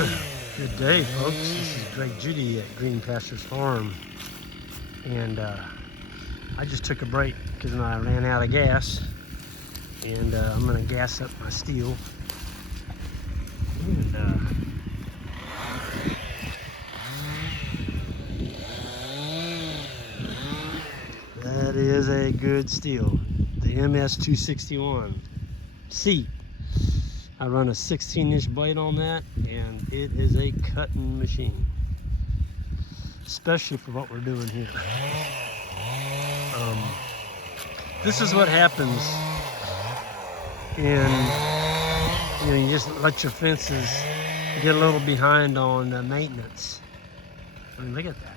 Good day, folks. This is Greg Judy at Green Pastures Farm, and I just took a break because I ran out of gas, and I'm going to gas up my steel. And that is a good steel, the MS261C. I run a 16-inch blade on that, and it is a cutting machine, especially for what we're doing here. This is what happens in, you just let your fences get a little behind on maintenance. I mean, look at that.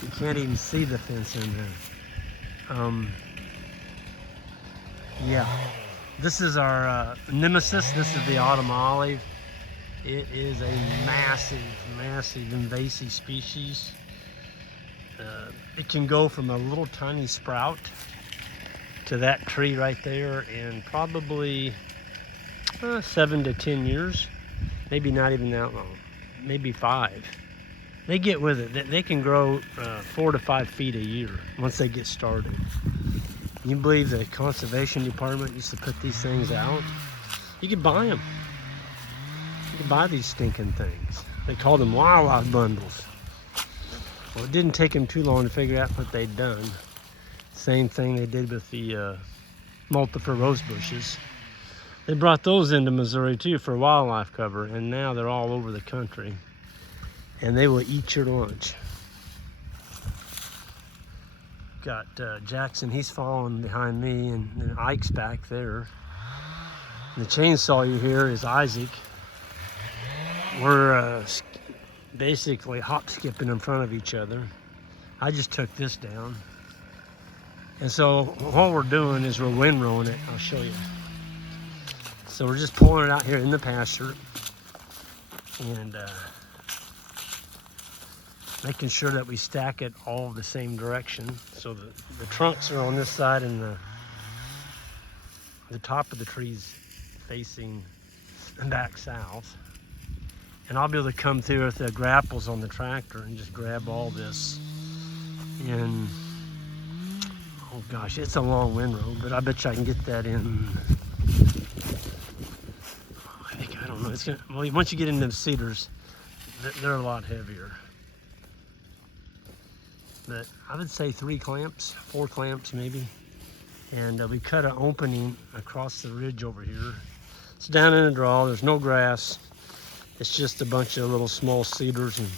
You can't even see the fence in there. Yeah. This is our nemesis. This is the autumn olive. It is a massive, massive invasive species. It can go from a little tiny sprout to that tree right there in probably 7 to 10 years. Maybe not even that long. Maybe 5. They get with it. They can grow 4 to 5 feet a year once they get started. You believe the conservation department used to put these things out? You could buy them. You could buy these stinking things. They called them wildlife bundles. Well, it didn't take them too long to figure out what they'd done. Same thing they did with the multiple rose bushes. They brought those into Missouri too for wildlife cover, and now they're all over the country. And they will eat your lunch. Got Jackson, he's following behind me, and Ike's back there. And the chainsaw you hear is Isaac. We're basically hop skipping in front of each other. I just took this down. And so what we're doing is we're windrowing it. I'll show you. So we're just pulling it out here in the pasture and making sure that we stack it all the same direction. So the trunks are on this side and the top of the trees facing back south. And I'll be able to come through with the grapples on the tractor and just grab all this. And oh gosh, it's a long windrow, but I bet you I can get that in. I don't know. It's gonna, well, once you get into the cedars, they're a lot heavier. But I would say 3 clamps, 4 clamps maybe. And we cut an opening across the ridge over here. It's down in a draw, there's no grass. It's just a bunch of little small cedars and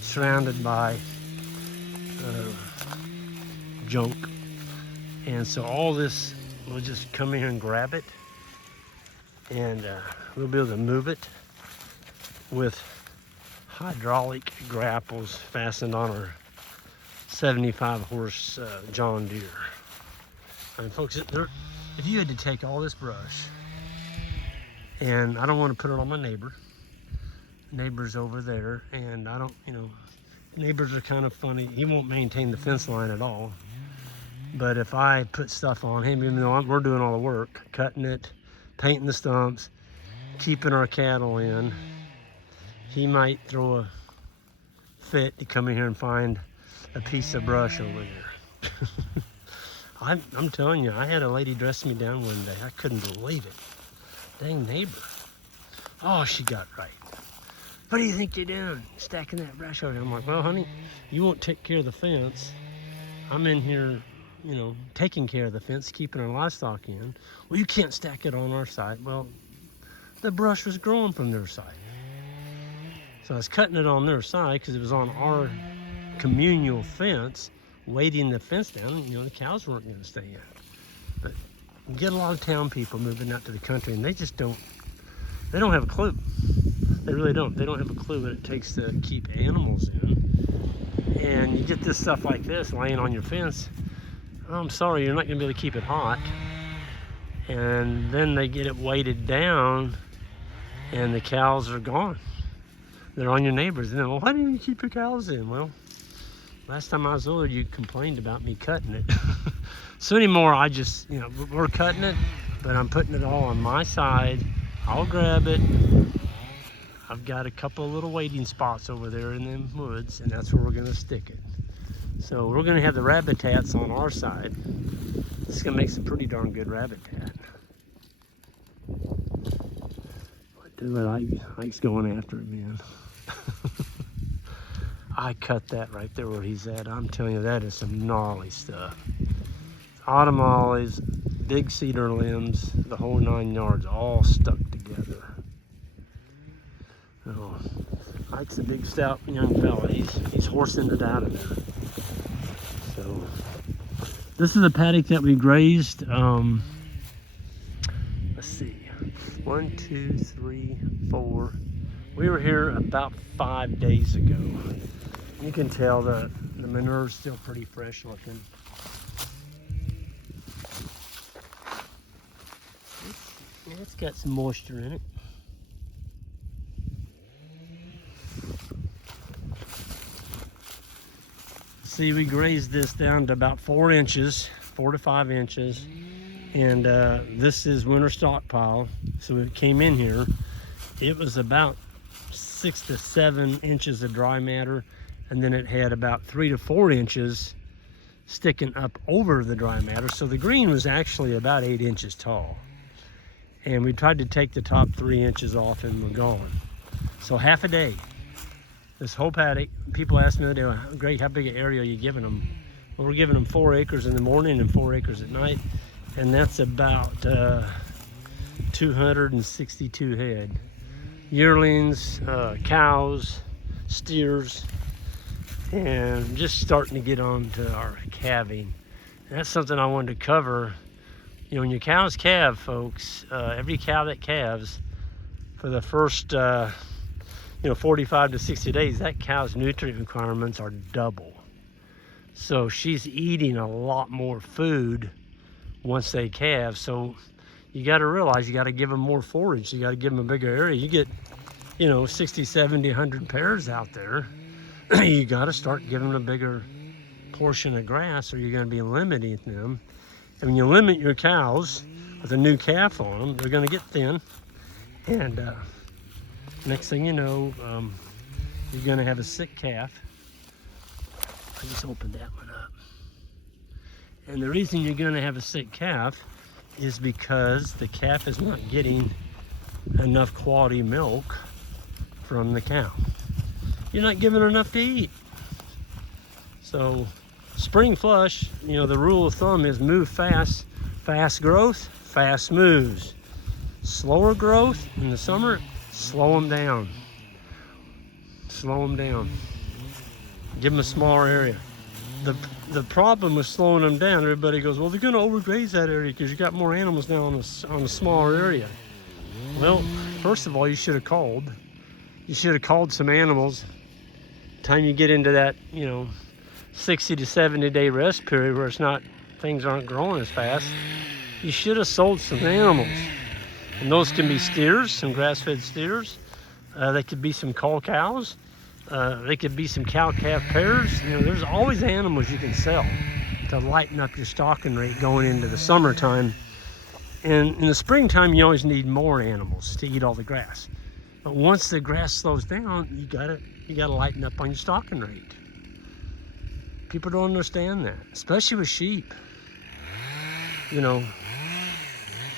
surrounded by junk. And so all this, we'll just come in here and grab it. And we'll be able to move it with hydraulic grapples fastened on our 75 horse John Deere. And folks, if you had to take all this brush, and I don't want to put it on my neighbor's over there, and I don't, neighbors are kind of funny. He won't maintain the fence line at all. But if I put stuff on him, even though we're doing all the work, cutting it, painting the stumps, keeping our cattle in, he might throw a fit to come in here and find a piece of brush over there. I'm telling you, I had a lady dress me down one day. I couldn't believe it. Dang neighbor. Oh, she got right. What do you think you're doing? Stacking that brush over there. I'm like, well, honey, you won't take care of the fence. I'm in here, taking care of the fence, keeping our livestock in. Well, you can't stack it on our side. Well, the brush was growing from their side. So I was cutting it on their side because it was on our communal fence, weighting the fence down. The cows weren't going to stay in. But you get a lot of town people moving out to the country, and they don't have a clue. They really don't. They don't have a clue what it takes to keep animals in. And you get this stuff like this laying on your fence. Oh, I'm sorry, you're not going to be able to keep it hot. And then they get it weighted down, and the cows are gone. They're on your neighbors. And then, well, why didn't you keep your cows in? Well, last time I was over, you complained about me cutting it. So anymore, I just, we're cutting it, but I'm putting it all on my side. I'll grab it, I've got a couple of little waiting spots over there in them woods, and that's where we're gonna stick it. So we're gonna have the rabbit-tats on our side. This is gonna make some pretty darn good rabbit-tat. Ike's going after it, man. I cut that right there where he's at. I'm telling you, that is some gnarly stuff. Autumn olives, big cedar limbs, the whole 9 yards, all stuck together. Oh, Ike's a big, stout young fella. He's horsing it out of there. So, this is a paddock that we grazed. Let's see. 1, 2, 3, 4. We were here about 5 days ago. You can tell the manure's still pretty fresh looking. It's got some moisture in it. See, we grazed this down to about 4 inches, 4 to 5 inches. And this is winter stockpile. So it came in here. It was about 6 to 7 inches of dry matter. And then it had about 3 to 4 inches sticking up over the dry matter. So the green was actually about 8 inches tall. And we tried to take the top 3 inches off and we're gone. So half a day. This whole paddock, people ask me the other day, Greg, how big an area are you giving them? Well, we're giving them 4 acres in the morning and 4 acres at night. And that's about 262 head. Yearlings, cows, steers, and just starting to get on to our calving. And that's something I wanted to cover. You know, when your cows calve, folks, every cow that calves for the first 45 to 60 days, that cow's nutrient requirements are double. So she's eating a lot more food once they calve. So you got to realize you got to give them more forage. You got to give them a bigger area. You get, 60, 70, 100 pairs out there. You got to start giving them a bigger portion of grass, or you're going to be limiting them. And when you limit your cows with a new calf on them, they're going to get thin. And next thing you know, you're going to have a sick calf. I just opened that one up. And the reason you're going to have a sick calf is because the calf is not getting enough quality milk from the cow. You're not giving her enough to eat. So spring flush, the rule of thumb is move fast. Fast growth, fast moves. Slower growth in the summer, slow them down. Slow them down. Give them a smaller area. The problem with slowing them down, everybody goes, well, they're going to overgraze that area because you got more animals now on a smaller area. Well, first of all, you should have called. You should have called some animals. Time you get into that, 60 to 70 day rest period where things aren't growing as fast, you should have sold some animals. And those can be steers, some grass-fed steers. They could be some cull cows. They could be some cow-calf pairs. There's always animals you can sell to lighten up your stocking rate going into the summertime. And in the springtime, you always need more animals to eat all the grass. But once the grass slows down, you gotta lighten up on your stocking rate. People don't understand that, especially with sheep.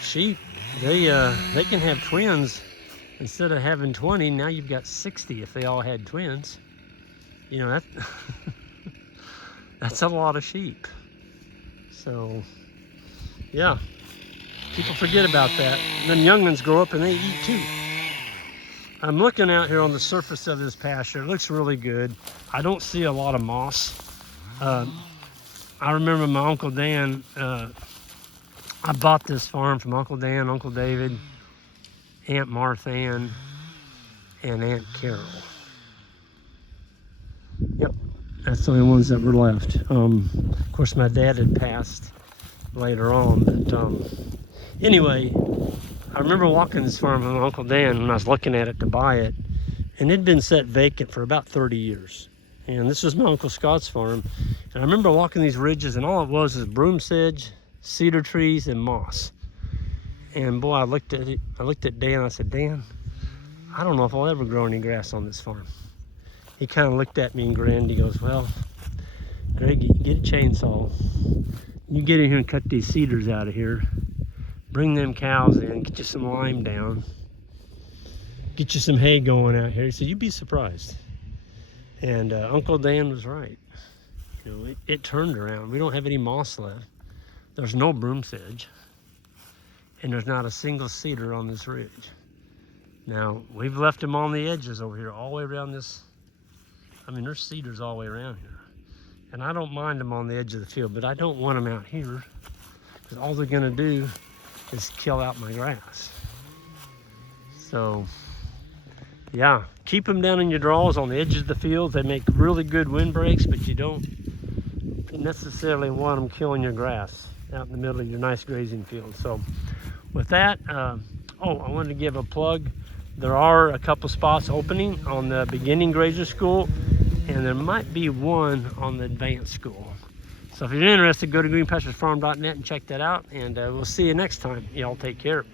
Sheep, they can have twins. Instead of having 20, now you've got 60 if they all had twins. That's a lot of sheep. So, yeah, people forget about that. And then young ones grow up and they eat too. I'm looking out here on the surface of this pasture. It looks really good. I don't see a lot of moss. I remember my Uncle Dan, I bought this farm from Uncle Dan, Uncle David, Aunt Martha Ann, and Aunt Carol. Yep, that's the only ones that were left. Of course, my dad had passed later on, but anyway, I remember walking this farm with Uncle Dan when I was looking at it to buy it, and it'd been set vacant for about 30 years. And this was my Uncle Scott's farm. And I remember walking these ridges, and all it was broom sedge, cedar trees, and moss. And boy, I looked at Dan and I said, Dan, I don't know if I'll ever grow any grass on this farm. He kind of looked at me and grinned. He goes, well, Greg, you get a chainsaw. You get in here and cut these cedars out of here. Bring them cows in, get you some lime down. Get you some hay going out here. He said, you'd be surprised. And Uncle Dan was right. You know, it turned around. We don't have any moss left. There's no broom sedge. And there's not a single cedar on this ridge. Now, we've left them on the edges over here, all the way around this. I mean, there's cedars all the way around here. And I don't mind them on the edge of the field, but I don't want them out here, because all they're gonna do is kill out my grass. So, yeah, keep them down in your draws on the edges of the field. They make really good windbreaks, but you don't necessarily want them killing your grass out in the middle of your nice grazing field. So with that, I wanted to give a plug. There are a couple spots opening on the beginning grazer school, and there might be one on the advanced school. So if you're interested, go to greenpasturesfarm.net and check that out, and we'll see you next time. Y'all take care.